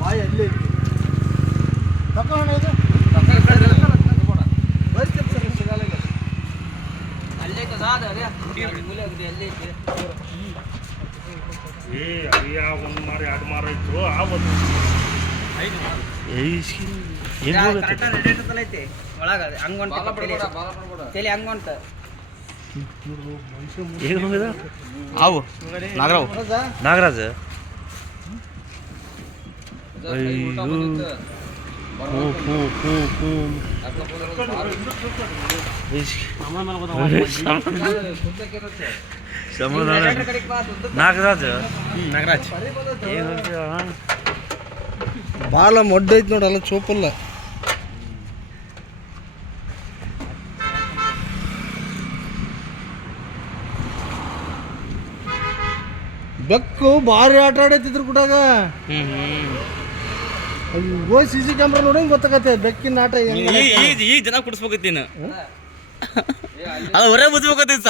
ಬಾಯಿ ಅಲ್ಲೇ ಐತಿ ತಕೊಳ್ಳೋಣ ಇದು ಅಲ್ಲೇ ಕದಾದ ಮೂಲೆ ಅಗದಿ ಅಲ್ಲೇ ಐತಿ ಏ ಅಯ್ಯ ಒಂದು ಮಾರು ಎರಡು ಮಾರು ಇತ್ತು ಆವತ್ತು ಐತಿ ಒಳಗ ಹಂಗೊಂಟ ತಲೆ ಹಂಗೊಂಟ ಅವು ನಾಗರಾವ್ ನಾಗರಾಜ್ ನಾಗರಾಜ್ ನಾಗರಾಜ್ ಬಾಲ ಮೊಡ್ಡ ಐತಿ ನೋಡಲ್ಲ ಚೋಪಲ್ಲ ಬೆಕ್ಕು ಭಾರಿ ಆಟ ಆಡೈತಿದ್ರು ಕೂಡಾಗ ಹೋಗಿ CC ಕ್ಯಾಮ್ರಾ ನೋಡಂಗೆ ಗೊತ್ತಾಗತ್ತೆ ಬೆಕ್ಕಿನ ಆಟ ಈ ಜನ ಕುಡಿಸ್ಬೇಕತ್ತೀನಿ ಅದು ಹೊರಗೆ ಬುದ್ಬೇಕತ್ತೀನಿ